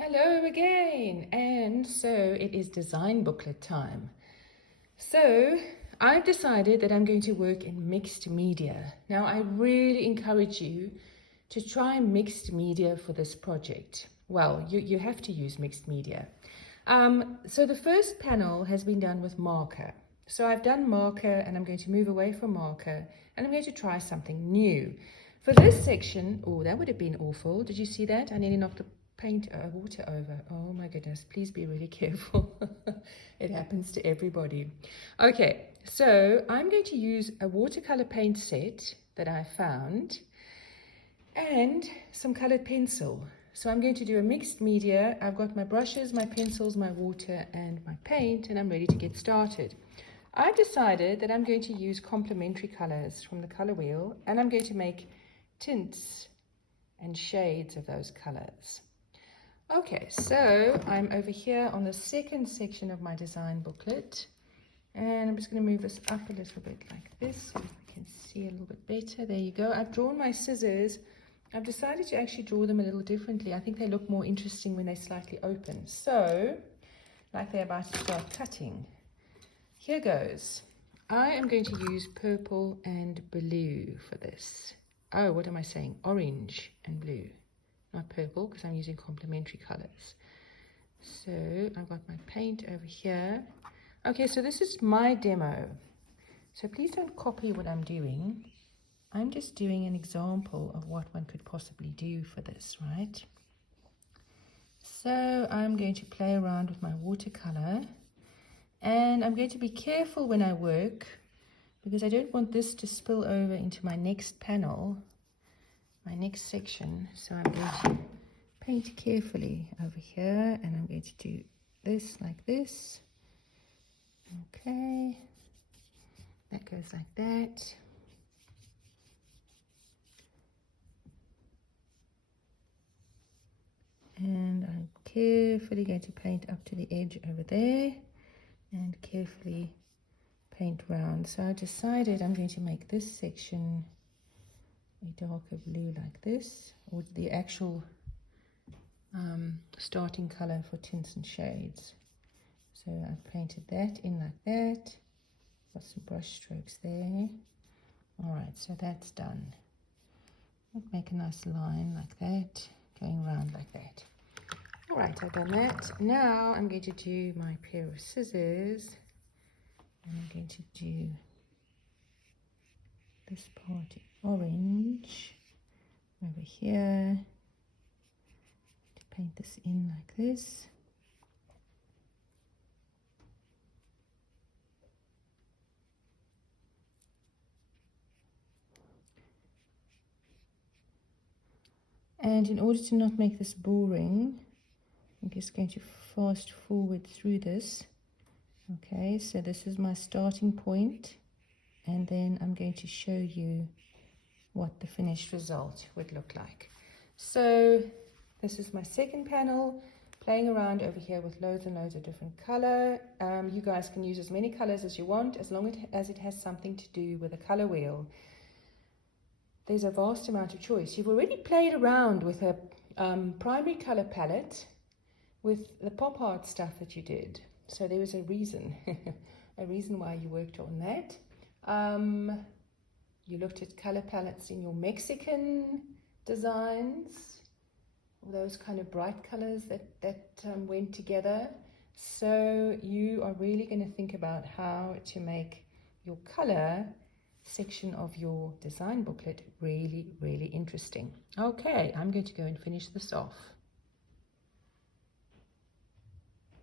Hello again, and so it is design booklet time. So I've decided that I'm going to work in mixed media. Now I really encourage you to try mixed media for this project. Well, you have to use mixed media. So the first panel has been done with marker. So I've done marker and I'm going to move away from marker and I'm going to try something new. For this section, oh, that would have been awful. Did you see that? I nearly knocked the water over. Oh my goodness, please be really careful. It happens to everybody. Okay, so I'm going to use a watercolor paint set that I found and some colored pencil. So I'm going to do a mixed media. I've got my brushes, my pencils, my water and my paint, and I'm ready to get started. I've decided that I'm going to use complementary colors from the color wheel, and I'm going to make tints and shades of those colors. Okay, so I'm over here on the second section of my design booklet, and I'm just going to move this up a little bit like this so I can see a little bit better. There you go. I've drawn my scissors. I've decided to actually draw them a little differently. I think they look more interesting when they're slightly open. So, like they're about to start cutting. Here goes. I am going to use purple and blue for this. Oh, what am I saying? Orange and blue. Not purple, because I'm using complementary colors. So I've got my paint over here. Okay, so this is my demo. So please don't copy what I'm doing. I'm just doing an example of what one could possibly do for this, right? So I'm going to play around with my watercolor. And I'm going to be careful when I work, because I don't want this to spill over into my next panel, my next section. So I'm going to paint carefully over here, and I'm going to do this like this. Okay, that goes like that. And I'm carefully going to paint up to the edge over there and carefully paint round. So I decided I'm going to make this section a darker blue like this, or the actual starting color for tints and shades. So I've painted that in like that. Got some brush strokes there. Alright, so that's done. I'll make a nice line like that, going around like that. Alright, I've done that. Now I'm going to do my pair of scissors, and I'm going to do this part orange over here, to paint this in like this. And in order to not make this boring, I'm just going to fast forward through this. Okay, so this is my starting point, and then I'm going to show you what the finished result would look like. So this is my second panel, playing around over here with loads and loads of different color. You guys can use as many colors as you want, as long as it has something to do with the color wheel. There's a vast amount of choice. You've already played around with a primary color palette with the pop art stuff that you did. So there was a reason, a reason why you worked on that. You looked at color palettes in your Mexican designs, those kind of bright colors that went together. So you are really going to think about how to make your color section of your design booklet really, really interesting. Okay, I'm going to go and finish this off.